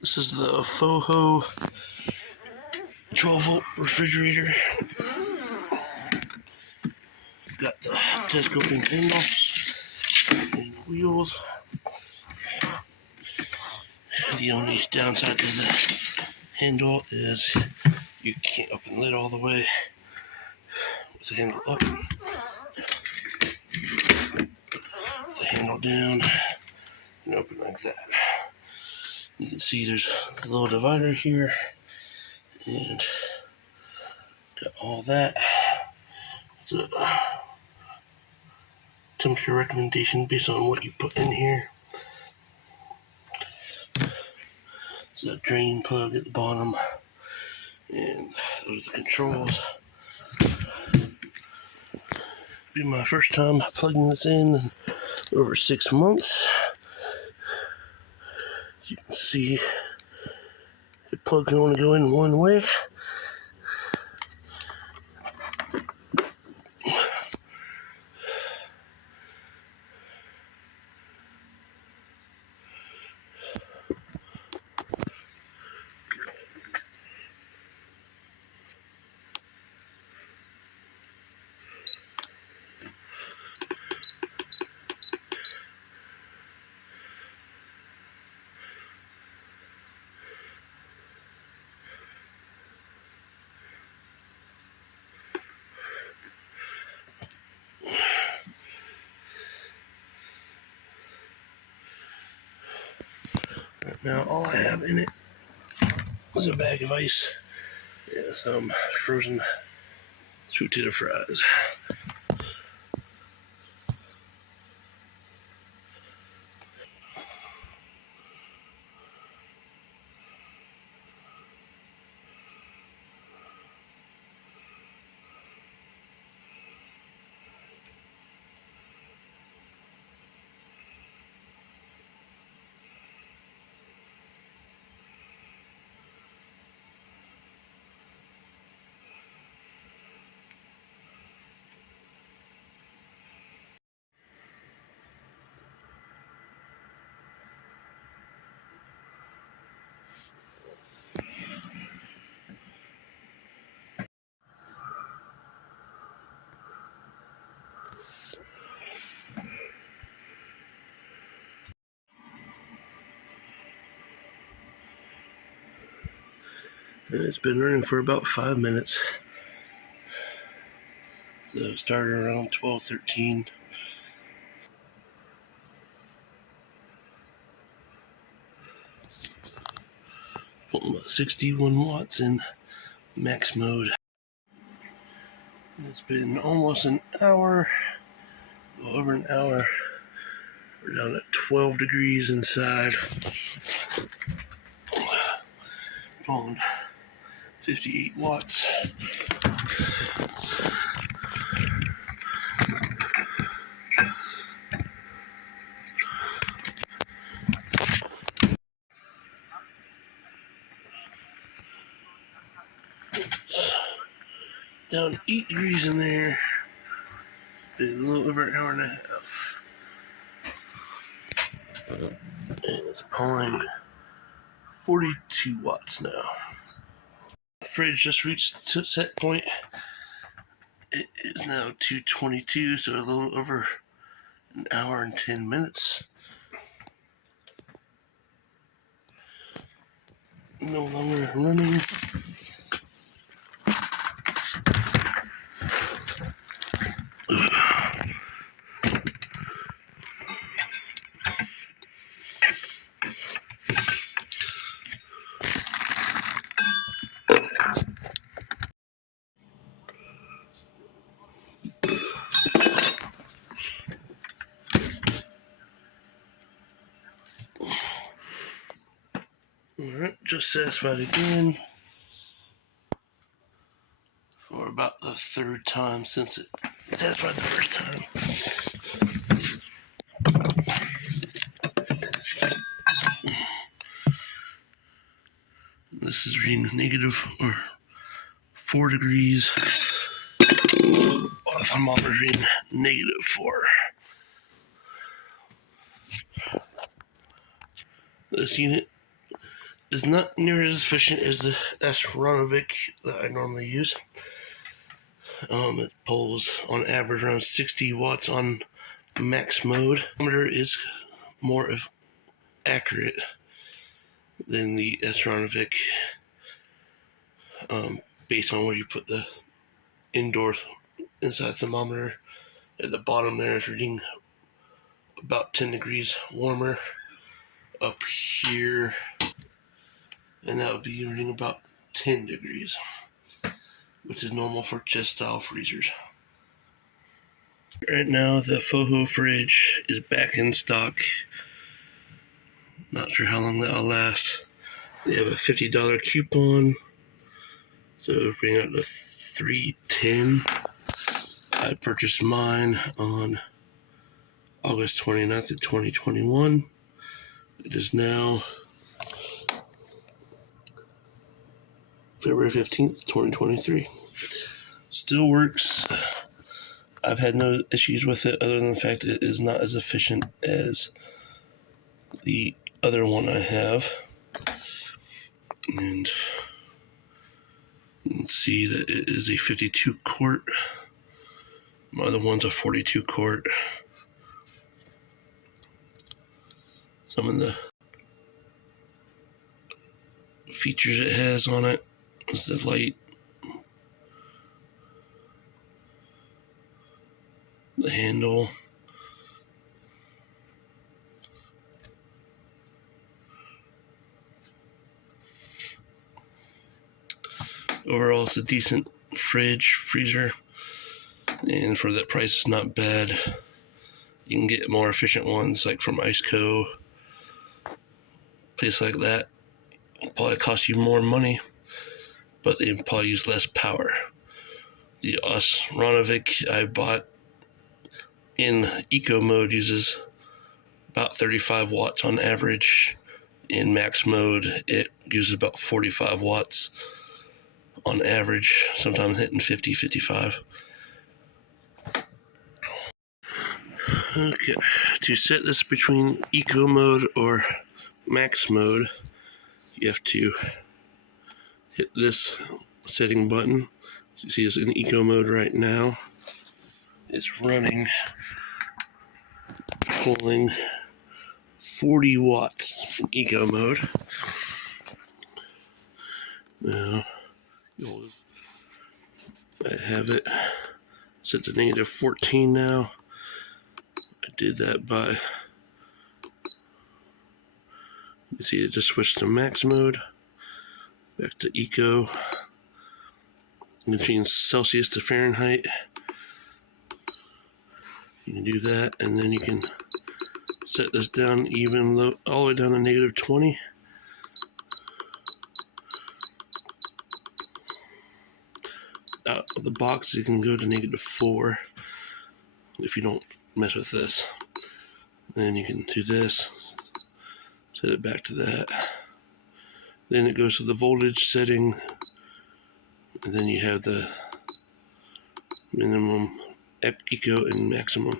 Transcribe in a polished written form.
This is the FOHO 12-volt refrigerator. Got the telescoping handle and wheels. The only downside to the handle is you can't open the lid all the way with the handle up. With the handle down, and open like that. You can see there's a little divider here, and got all that. It's a temperature recommendation based on what you put in here. It's a drain plug at the bottom, and those are the controls. Be my first time plugging this in over 6 months. As you can see, the plug can only go in one way. Right now, all I have in it is a bag of ice and some frozen sweet potato fries. And it's been running for about 5 minutes. So it started around 12:13. Pulling about 61 watts in max mode. It's been almost an hour, over an hour. We're down at 12 degrees inside. Pulling 58 watts. Down 8 degrees in there. It's been a little over an hour and a half. And it's pulling 42 watts now. The fridge just reached set point. It is now 2:22, so a little over an hour and 10 minutes. No longer running. Alright, just satisfied again for about the third time since it satisfied the first time. This is reading negative or 4 degrees. While the thermometer is reading negative 4. This unit is not near as efficient as the Astronovic that I normally use. It pulls on average around 60 watts on max mode. The thermometer is more accurate than the Astronovic, based on where you put the indoor inside thermometer. At the bottom there is reading about 10 degrees warmer. Up here, and that would be reading about 10 degrees, which is normal for chest style freezers. Right now, the FOHO fridge is back in stock. Not sure how long that'll last. They have a $50 coupon, so bring out to $310. I purchased mine on August 29th of 2021. It is now February 15th, 2023. Still works. I've had no issues with it other than the fact it is not as efficient as the other one I have. And you can see that it is a 52 quart. My other one's a 42 quart. Some of the features it has on it is the light, the handle, overall it's a decent freezer, and for that price it's not bad. You can get more efficient ones like from IceCo, place like that. It'll probably cost you more money, but they probably use less power. The Astronovic I bought in eco mode uses about 35 watts on average. In max mode, it uses about 45 watts on average, sometimes hitting 50, 55. Okay, to set this between eco mode or max mode, you have to hit this setting button. So you see it's in eco mode right now. It's running, pulling 40 watts in eco mode. Now, I have it set to negative 14 now. I did that by, you see it just switched to max mode, back to eco. You can change Celsius to Fahrenheit. You can do that, and then you can set this down even low, all the way down to negative 20. Out of the box, you can go to negative 4 if you don't mess with this. Then you can do this, set it back to that. Then it goes to the voltage setting, and then you have the minimum, eco, and maximum.